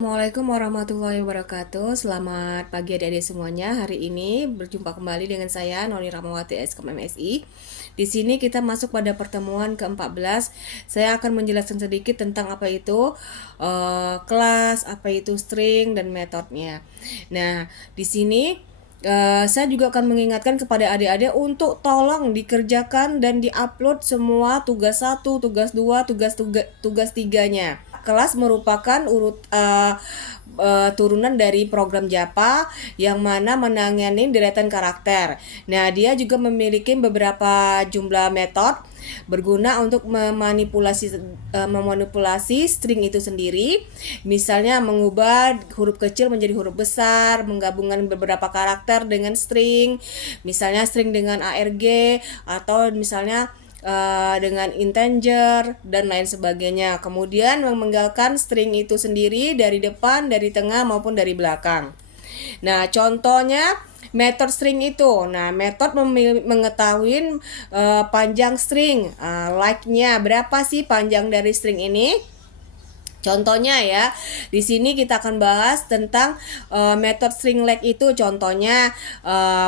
Assalamualaikum warahmatullahi wabarakatuh. Selamat pagi adik-adik semuanya. Hari ini berjumpa kembali dengan saya Noni Rahmawati SKM MSI. Di sini kita masuk pada pertemuan ke-14. Saya akan menjelaskan sedikit tentang apa itu kelas, apa itu string dan metodenya. Nah, di sini saya juga akan mengingatkan kepada adik-adik untuk tolong dikerjakan dan diupload semua tugas 1, tugas 2, tugas 3-nya. Kelas merupakan turunan dari program Japa yang mana menangani deretan karakter. Nah, dia juga memiliki beberapa jumlah metode berguna untuk memanipulasi string itu sendiri. Misalnya mengubah huruf kecil menjadi huruf besar, menggabungkan beberapa karakter dengan string, misalnya string dengan ARG atau misalnya dengan integer dan lain sebagainya. Kemudian meninggalkan string itu sendiri dari depan, dari tengah maupun dari belakang. Nah, contohnya method string itu. Nah, method mengetahui panjang string, like-nya berapa sih panjang dari string ini. Contohnya ya, di sini kita akan bahas tentang method string like itu. Contohnya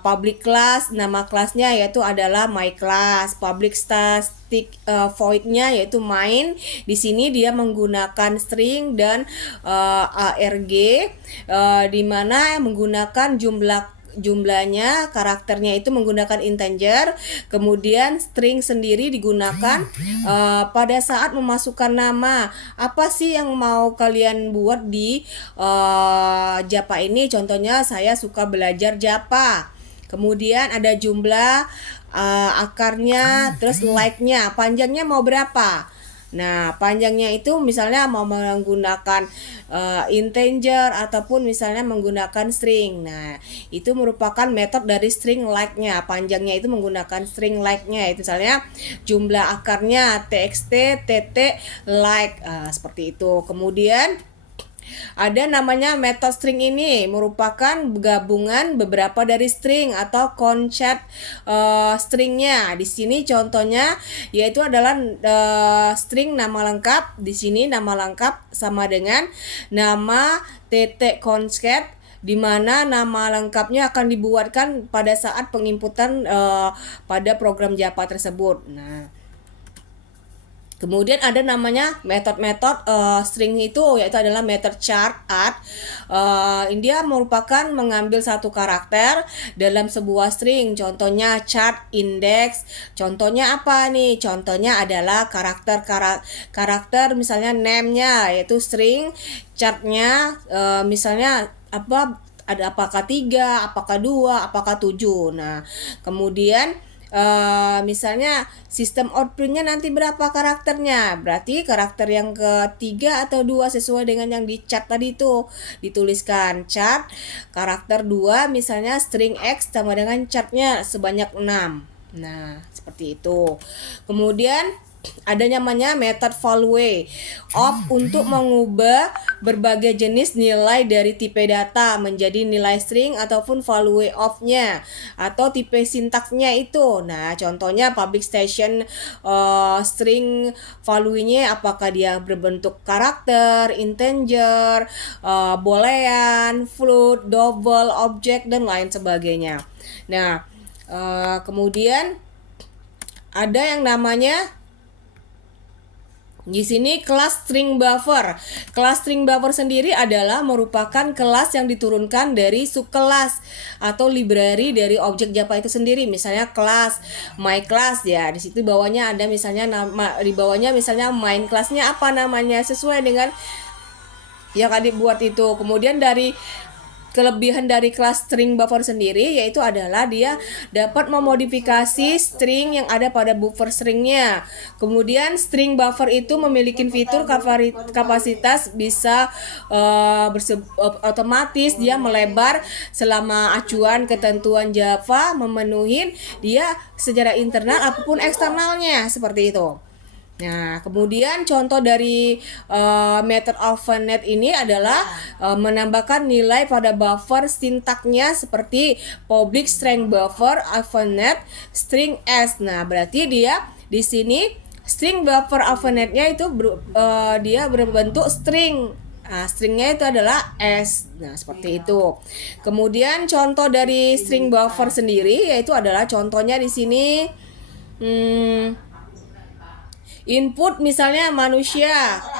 public class, nama kelasnya yaitu adalah my class. Public static void-nya yaitu main. Di sini dia menggunakan string dan arg, di mana menggunakan jumlahnya, karakternya itu menggunakan integer. Kemudian string sendiri digunakan pada saat memasukkan nama. Apa sih yang mau kalian buat di Japa ini? Contohnya saya suka belajar Japa. Kemudian ada jumlah akarnya, terus like-nya, panjangnya mau berapa? Nah, panjangnya itu misalnya mau menggunakan integer ataupun misalnya menggunakan string. Nah, itu merupakan metode dari string like-nya. Panjangnya itu menggunakan string like-nya. Itu misalnya jumlah akarnya txt, tt, like, seperti itu. Kemudian ada namanya method string, ini merupakan gabungan beberapa dari string atau konsep stringnya. Di sini contohnya yaitu adalah string nama lengkap. Di sini nama lengkap sama dengan nama titik konsep, di mana nama lengkapnya akan dibuatkan pada saat penginputan pada program Japa tersebut. Nah, kemudian ada namanya metode string itu, yaitu adalah method chart add. Dia merupakan mengambil satu karakter dalam sebuah string. Contohnya chart index. Contohnya apa nih? Contohnya adalah karakter misalnya name-nya yaitu string, chartnya misalnya apa, ada apakah 3, apakah 2, apakah 7. Nah, kemudian misalnya sistem outputnya nanti berapa karakternya, berarti karakter yang ketiga atau 2 sesuai dengan yang di chart tadi itu dituliskan chart karakter 2, misalnya string x sama dengan chartnya sebanyak 6. Nah, seperti itu. Kemudian ada namanya method value of untuk mengubah berbagai jenis nilai dari tipe data menjadi nilai string ataupun value of-nya atau tipe sintaksnya itu. Nah, contohnya public station string value-nya apakah dia berbentuk karakter, integer, boolean, float, double, object dan lain sebagainya. Nah, kemudian ada yang namanya di sini kelas string buffer. Kelas string buffer sendiri adalah merupakan kelas yang diturunkan dari subkelas atau library dari objek Java itu sendiri. Misalnya kelas my class ya. Di situ bawahnya ada misalnya nama, di bawahnya misalnya main kelasnya apa namanya sesuai dengan yang akan dibuat itu. Kemudian dari kelebihan dari kelas string buffer sendiri yaitu adalah dia dapat memodifikasi string yang ada pada buffer stringnya. Kemudian string buffer itu memiliki fitur kapasitas bisa otomatis dia melebar selama acuan ketentuan Java memenuhi dia secara internal ataupun eksternalnya, seperti itu. Nah, kemudian contoh dari method AlphaNet ini adalah menambahkan nilai pada buffer sintaknya seperti public string buffer AlphaNet string s. Nah, berarti dia di sini string buffer AlphaNet-nya itu dia berbentuk string Stringnya itu adalah S. Nah, seperti itu. Kemudian contoh dari string buffer sendiri yaitu adalah contohnya di sini input misalnya manusia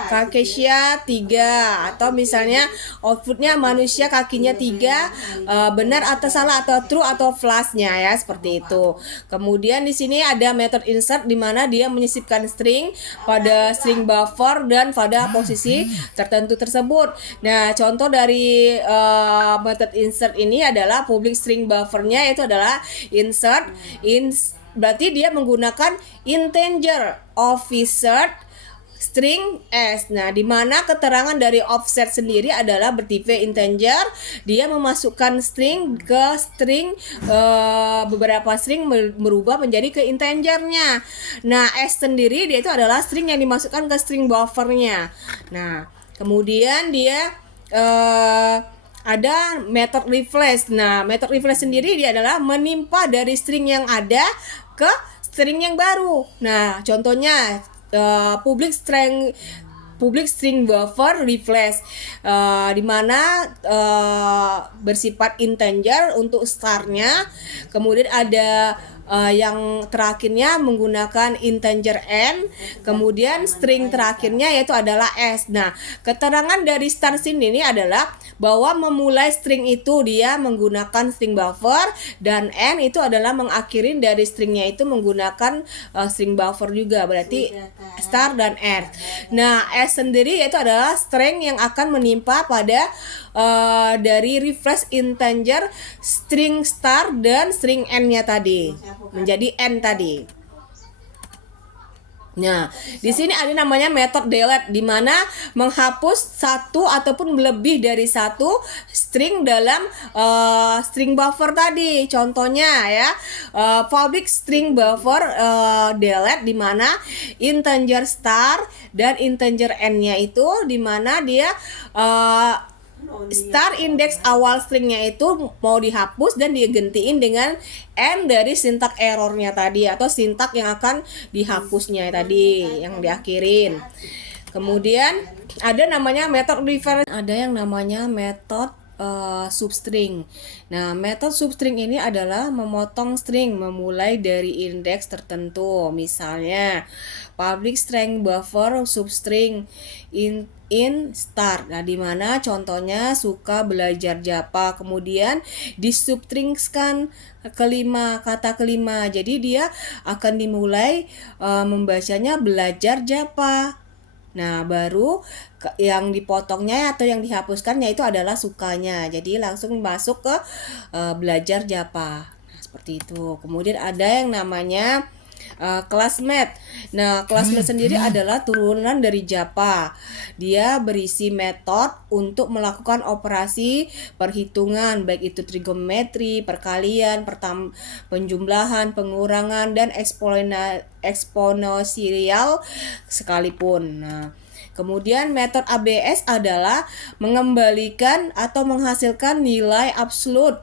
Caucasia 3, atau misalnya outputnya manusia kakinya 3, benar atau salah, atau true atau false-nya ya, seperti itu. Kemudian di sini ada method insert di mana dia menyisipkan string pada string buffer dan pada posisi tertentu tersebut. Nah, contoh dari method insert ini adalah public string buffernya itu adalah insert berarti dia menggunakan integer offset string S. Nah, di mana keterangan dari offset sendiri adalah bertipe integer, dia memasukkan string ke string, beberapa string merubah menjadi ke integernya. Nah, S sendiri dia itu adalah string yang dimasukkan ke string buffernya. Nah, kemudian dia ada method replace. Nah, method replace sendiri dia adalah menimpa dari string yang ada ke string yang baru. Nah, contohnya public string buffer replace, di mana bersifat integer untuk startnya, kemudian ada yang terakhirnya menggunakan integer n, kemudian string terakhirnya yaitu adalah s. Nah, keterangan dari start sini ini adalah bahwa memulai string itu dia menggunakan string buffer, dan n itu adalah mengakhirin dari stringnya itu menggunakan string buffer juga, berarti start dan end. Nah, s sendiri yaitu adalah string yang akan menimpa pada dari refresh integer string start dan string n-nya tadi menjadi n tadi. Nah, di sini ada namanya method delete di mana menghapus satu ataupun lebih dari satu string dalam string buffer tadi. Contohnya ya, public string buffer delete di mana integer start dan integer n-nya itu di mana dia start index awal stringnya itu mau dihapus dan digantiin dengan n dari sintak errornya tadi, atau sintak yang akan dihapusnya tadi yang diakhirin. Kemudian ada namanya method reference, ada yang namanya method substring. Nah, method substring ini adalah memotong string memulai dari indeks tertentu. Misalnya public string buffer substring in start. Nah, di mana contohnya suka belajar Japa, kemudian disubstringskan kata kelima. Jadi dia akan dimulai membacanya belajar Japa. Nah, baru yang dipotongnya atau yang dihapuskannya itu adalah sukanya. Jadi langsung masuk ke belajar Japa. Nah, seperti itu. Kemudian ada yang namanya classmate. Nah, classmate sendiri adalah turunan dari Japa. Dia berisi metode untuk melakukan operasi perhitungan, baik itu trigonometri, perkalian, penjumlahan, pengurangan, dan eksponensial sekalipun. Nah, kemudian metode ABS adalah mengembalikan atau menghasilkan nilai absolut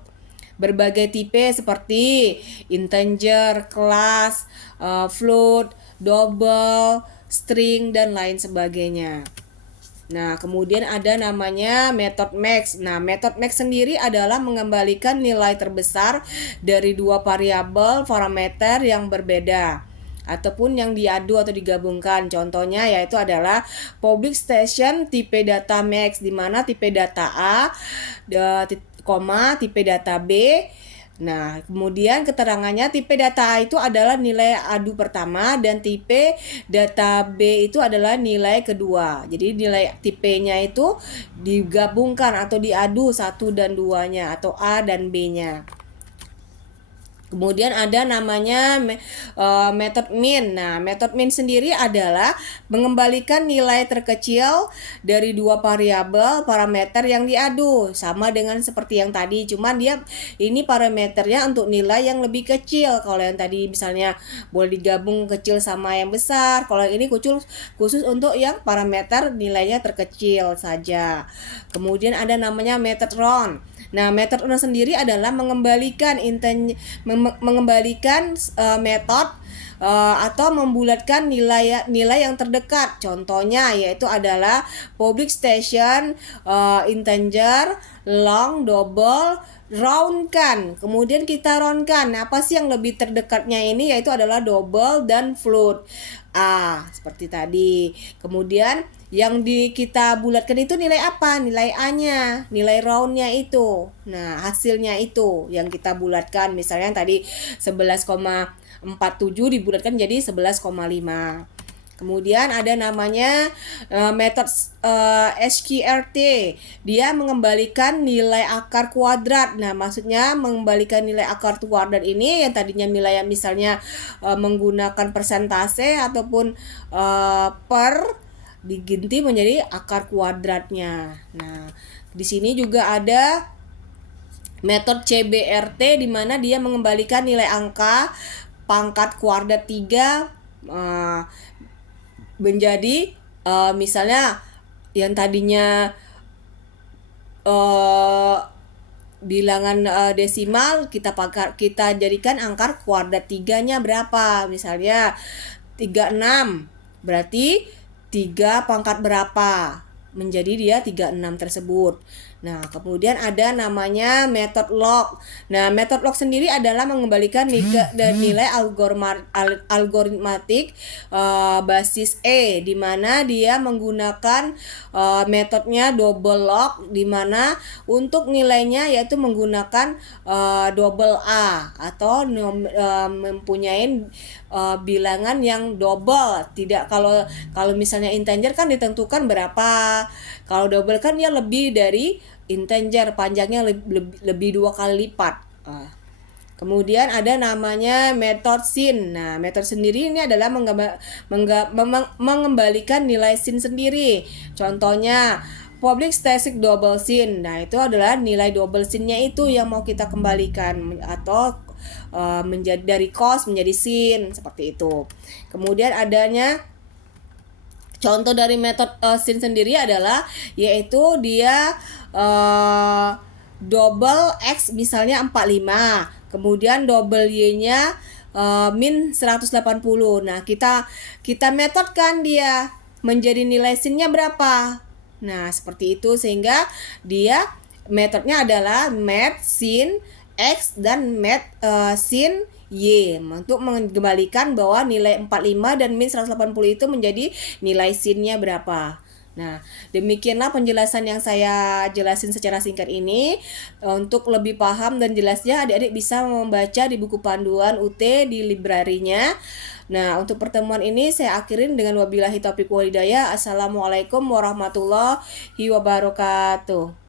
berbagai tipe seperti integer, class, float, double, string, dan lain sebagainya. Nah, kemudian ada namanya method max. Nah, method max sendiri adalah mengembalikan nilai terbesar dari dua variabel parameter yang berbeda ataupun yang diadu atau digabungkan. Contohnya yaitu adalah public station tipe data max, di mana tipe data A, tipe data B. Nah, kemudian keterangannya tipe data A itu adalah nilai adu pertama dan tipe data B itu adalah nilai kedua. Jadi nilai tipenya itu digabungkan atau diadu 1 dan 2-nya atau A dan B-nya. Kemudian ada namanya method min. Nah, method min sendiri adalah mengembalikan nilai terkecil dari dua variabel parameter yang diadu, sama dengan seperti yang tadi, cuman dia ini parameternya untuk nilai yang lebih kecil. Kalau yang tadi misalnya boleh digabung kecil sama yang besar, kalau yang ini khusus untuk yang parameter nilainya terkecil saja. Kemudian ada namanya method round. Nah, method round sendiri adalah mengembalikan metode atau membulatkan nilai yang terdekat. Contohnya yaitu adalah public station, integer, long, double, roundkan. Kemudian kita roundkan. Apa sih yang lebih terdekatnya ini, yaitu adalah double dan float. Seperti tadi. Kemudian yang kita bulatkan itu nilai apa? Nilai A-nya, nilai roundnya itu. Nah, hasilnya itu yang kita bulatkan. Misalnya yang tadi 11,47 dibulatkan jadi 11,5. Kemudian ada namanya metode SQRT. Dia mengembalikan nilai akar kuadrat. Nah, maksudnya mengembalikan nilai akar kuadrat ini yang tadinya nilai yang misalnya menggunakan persentase ataupun per, diganti menjadi akar kuadratnya. Nah, di sini juga ada metode CBRT di mana dia mengembalikan nilai angka pangkat kuadrat 3 menjadi misalnya yang tadinya bilangan desimal kita jadikan angka kuadrat 3-nya berapa. Misalnya 36, berarti 3 pangkat berapa, menjadi dia 36 tersebut. Nah, kemudian ada namanya method log. Nah, method log sendiri adalah mengembalikan nilai algoritmatik basis E, di mana dia menggunakan metodenya double log, di mana untuk nilainya yaitu menggunakan double A atau mempunyai bilangan yang double. Tidak, kalau misalnya integer kan ditentukan berapa. Kalau double kan dia lebih dari integer, panjangnya lebih 2 kali lipat. Kemudian ada namanya method sin. Nah, method sendiri ini adalah mengembalikan nilai sin sendiri. Contohnya public static double sin. Nah, itu adalah nilai double sinnya itu yang mau kita kembalikan, atau menjadi dari cos menjadi sin, seperti itu. Kemudian adanya contoh dari metode sin sendiri adalah yaitu dia double x misalnya 45, kemudian double y-nya min 180. Nah, kita metodkan dia menjadi nilai sin-nya berapa. Nah, seperti itu, sehingga dia metodenya adalah math sin x dan math sin Y, untuk mengembalikan bahwa nilai 45 dan min 180 itu menjadi nilai sin-nya berapa. Nah, demikianlah penjelasan yang saya jelasin secara singkat ini. Untuk lebih paham dan jelasnya, adik-adik bisa membaca di buku panduan UT di librarinya. Nah, untuk pertemuan ini saya akhirin dengan wabillahi taufiq wal hidayah. Assalamualaikum warahmatullahi wabarakatuh.